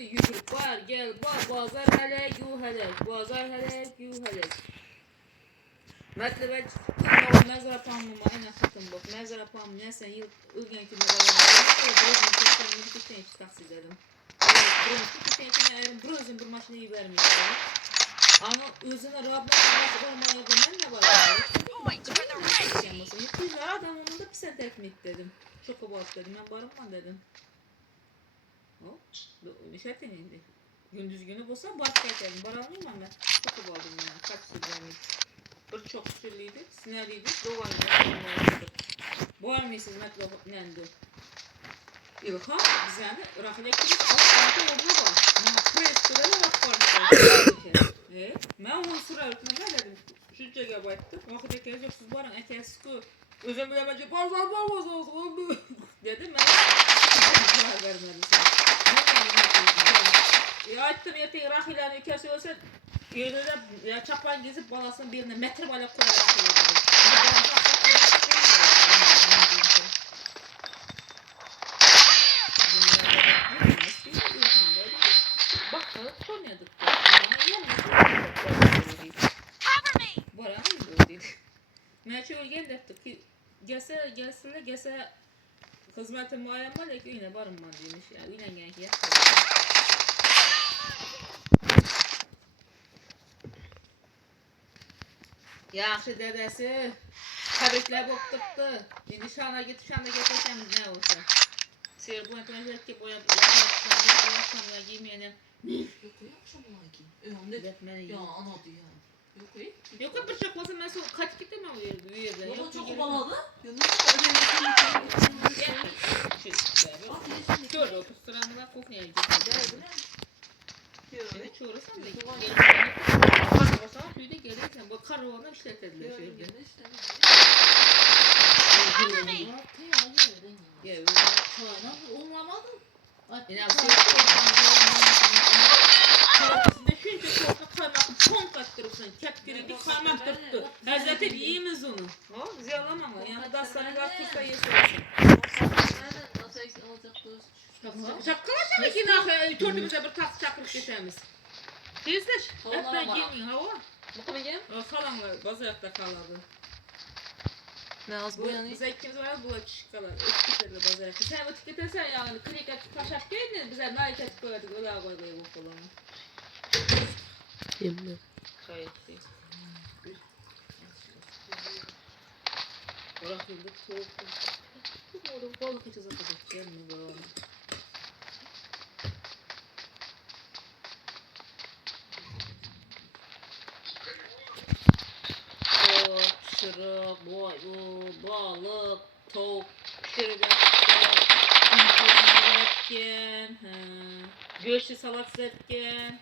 Yürüp var gel bazar helek yu helek bazar helek yu helek. Mətləbə məzər apamı ayna xatım bak məzər apamı nəsən yıl ılgən ki brozun bir maşını vermişdi. Ama özüne Rabbim olmaya ben ne var? Adam onu da pis etmek dedim. Çok abart dedim. Ben barınma dedim. O, nişat indi. Gündüz günü olsa bark edelim. Baranlıyım ama çok abardım yani. Kaç sürülemek. Bir çok sürülüydü, sinirliydi, doğalıydı. Bu armiyesiz metlopnendi. İlk ha, biz yani rahile kırıp alt yoluna bak. Prestöre bak vardı. Ben onu sıra öğretmene dedim. Şu gigabayttı. Vakit ekeceksiz barın ekesiz ki. Özüm bilemece barzal dedim ben. Karar vermedi sen. Ya ettim yeteği rahilerini kesiyorsa yerine ya çaplan gezip balasının birine metre bala koyarak koyuyordu. Bak kalıp sormayadık. Baran mı böyleydi? Merçe ölgen derttik ki gelse hizmete muayyen var ya ki yine barınma demiş ya. Yine genç ya. Yaxşı dedesi. Tebrikler boktuktu. Şimdi şana getireceğimiz ne olsa. Seyir bu entelektüel ki boya yapacağım giymeyelim. Yok akşam ona giyin. Ya anadı ya. Yok bir çok olsa mesela kaç gitti mi o yerde? Yok çok baladı. Gördü o kusturanlar kuhneye gitti. Şimdi çoğurasam da o tüyde gelirken bu karavana işletediler şöyle. Ya öyle. Olmamadım. Yine karabasında şunca korkma kaymakı pon kattırırsın. Kepkiri bir kaymak tuttu. Hazreti yiyimiz onu. O ziyalamam o. Yani da sana da kursa yesersin. Şapkalaşa ki ne törtümüze bir tas çakırıp geçemiz. Tezler. Hep ben gelmeyin hava. Bakalım gelin. Kalanlar bazayakta kaladı. Ne az bu yani? Bize ikimiz var bu çıkalar. Etiketlerle bazayakta. Sen etiketlersen yani kliket taşak değil mi? Bize naiket koyardık öyle koyuyor bu falan. Yemin. Gayet iyi. Bırakıldık soğuk. Bu balık içi zaten gelmiyor böyle. Şırık, balık, tavuk, pişirecek, salat göğüşlü salat zetken,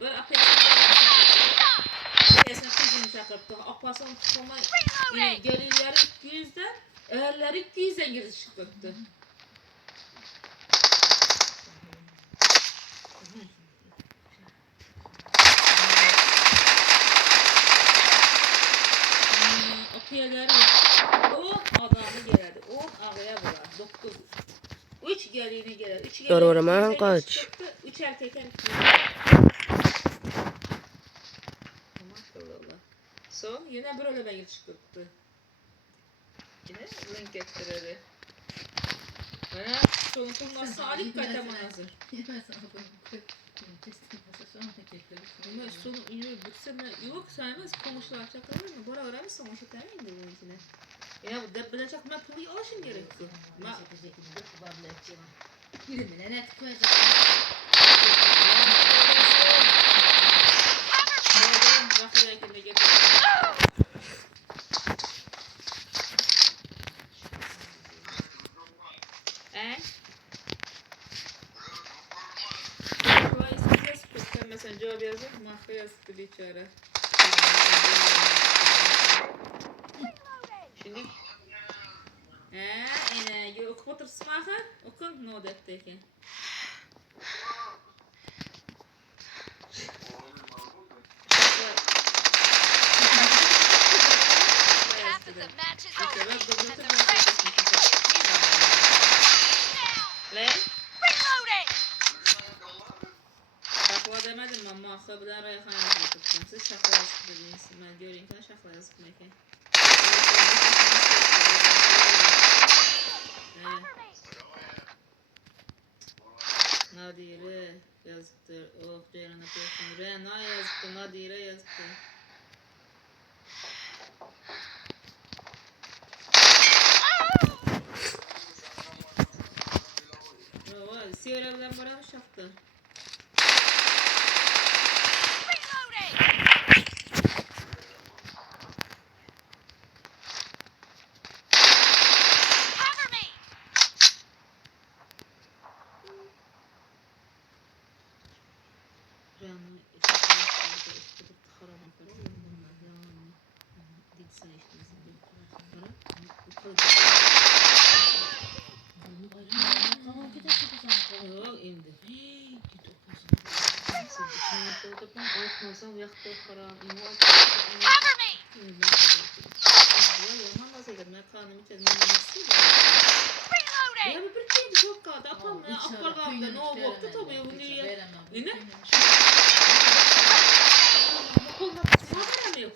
bir ateşin kızını çakırttı, apasın tutma, gelinleri 200'den, eğerleri 200'den giriş çıktı. Piyaları 10 adamı geldi. 10 ağaya bular. 9. 3 gelini gelir. 3 gelini. Yorulama kaç. 3 erkekten 2. Maşallah. Son yine bir öyle bir çıktı. Yine link ettirdi. Bana son kurması salik kaçamaz hazır. Ama sonu iyi bitseme yok saymaz konuşlar çakarlar mı? Bora öğrenmiş son şey tanıydı bu içine. Ya bu debbede çakma pulu alışın gerekiyor. Ma Yürümene net koyacak. Mesela cevap yazıp mahve yazıp bir çare. Şimdi yine okup otursun mahve okun ne odetteki. ama bilen rayhanı tuttum. Siz şakla yazıp dediniz. Ben göreyim ki şakla yazıp mekan. Nadire yazıptır. Oh Ceylan'a koysun. Rena yazıptır. Nadire yazıptır. Bravo. Siyerevden bana mı şaftı?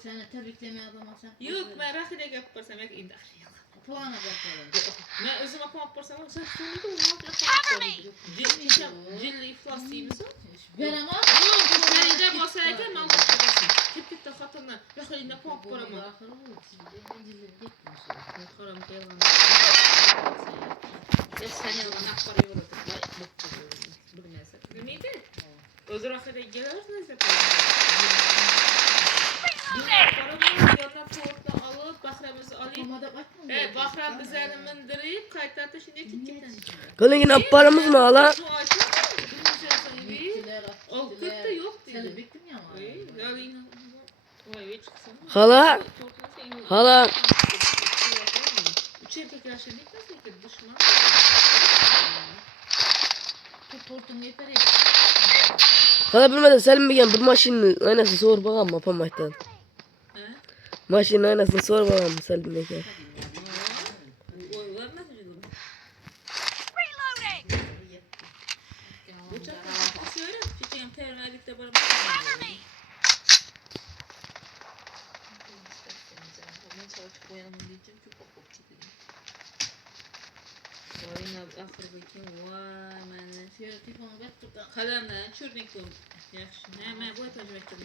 Seni tebriklemeye adamasa. Yok, merak edek yaparsam yak indi. Puana bakalım. Ben özüm apam yaparsam sen sonunda olmak Cilli iflas değil misin? Veremem. Sen de basarken ben bakacağım. Tip de hatırla. Ya hayır ne pop var ama. Karam kayalım. Ya sen yalan akparı yolladı. Bilmezsin. Bilmeydi. Özür ahire gelirsiniz de. Yanına portla alıp bahramizi alayım. Evet, bahram bizlerini mindirip kayıtlarda şimdi gittikten. Kalın apparımız mı hala? Şu açık mı? O kırkta yok dedi. Sen bittin ya ama. Hala? Hala? Üçe tekrar şey bitmezse ki düşman. Portun yeter Hala bilmeden Selim bir maşinin aynasını sor bakalım yapamaktan. Maşinin aynasını sor bakalım Selim Bey'e. Kalanlar çürnekli yaxşı. Hemen bu təcrübə etdim.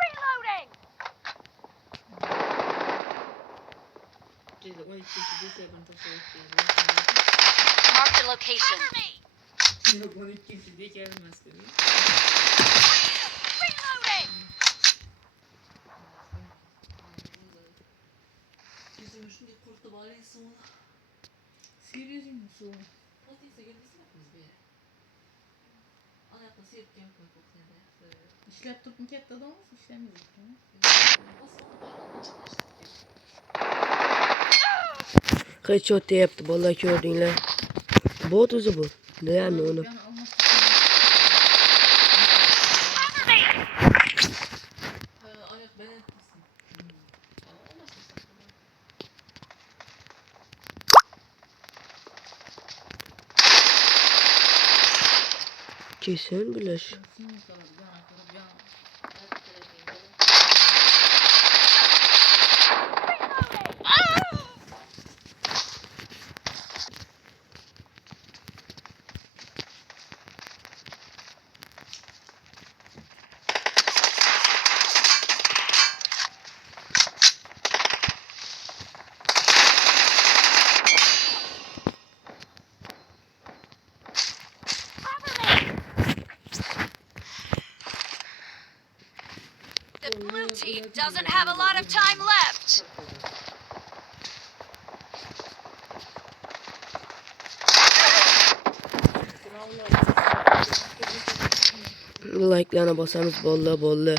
Reloading. Mark the location. Yok, bunu kimse de gelmez dedi. Reloading. Bizim şimdi kurtu bari sonra. Seriyorsun musun? Nasıl ise gelirsin biz bir yere. Ayakta seyirken koyduk ne de. İşlep topun kette de olmuş işlemiyoruz. Kaç öte yaptı vallahi gördüğünle. Bot uzu bu. Ne yani onu? Ayak ben etmesin. Kesin bileş. The blue team doesn't have a lot of time left. Like'larına basarız bolla.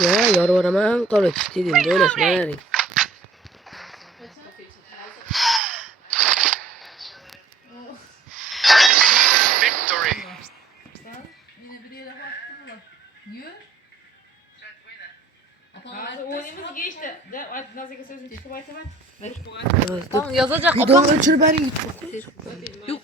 Ya yarvarama kalıç dedim böyle şeyler. Victory! Yine bir yere baktım da. Yürü. Apa Hazır oyunumuz geçti. De Nazike sözünü çıkıp aytaman. Tamam yazacak. Bir daha ölçür beni git. Yok